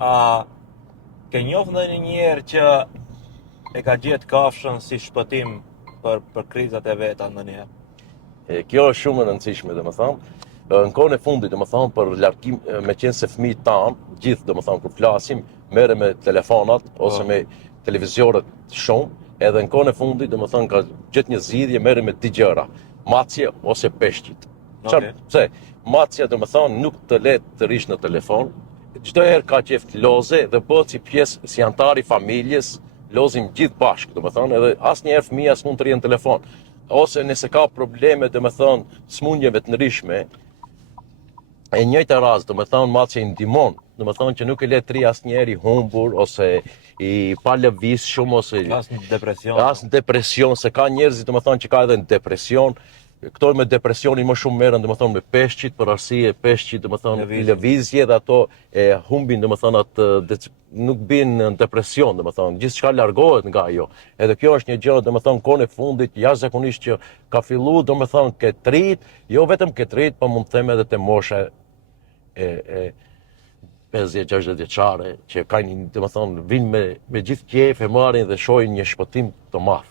Ke njohë ndonjë njerë që e ka gjetë kafshën si shpëtim për krizat e veta ndonjëherë? Kjo është shumë e rëndësishme, domethënë. Në kohën e fundit, domethënë, për largim me qenë se fëmijët tanë, gjithë domethënë kur flasim, merren me telefonat ose me televizorët shumë, edhe në kohën e fundit, domethënë, ka gjetë një zgjidhje, merren me dy gjëra, macje ose peshqit. Okay. Pse? Macja domethënë nuk të le të rish në telefon, çdo herë ka qeft loze dhe bëhet si pjesë, si antar i familjes, lozim gjithë bashkë, domethënë, edhe asnjëherë fëmia s'mund të rrijë në telefon. Ose nëse ka probleme, domethënë, smundjeve të ndryshme, e njëjta rast, domethënë, macja i ndihmon, domethënë që nuk e le të rri asnjëherë i humbur ose i pa lëviz shumë ose As në depresion. As në depresion, se ka njerëz domethënë që ka edhe në depresion. Këto me depresionin më shumë merren domethënë me peshqit, për arsye peshqit domethënë lëvizje dhe ato e humbin domethënë atë nuk bin në depresion domethënë, gjithçka largohet nga ajo. Edhe kjo është një gjë domethënë kohën e fundit jashtëzakonisht që ka filluar domethënë ke trit, jo vetëm ke trit, po mund të them edhe te mosha e 50-60 vjeçare që kanë domethënë vinë me gjithë qejf e marrin dhe shohin një shpëtim të madh.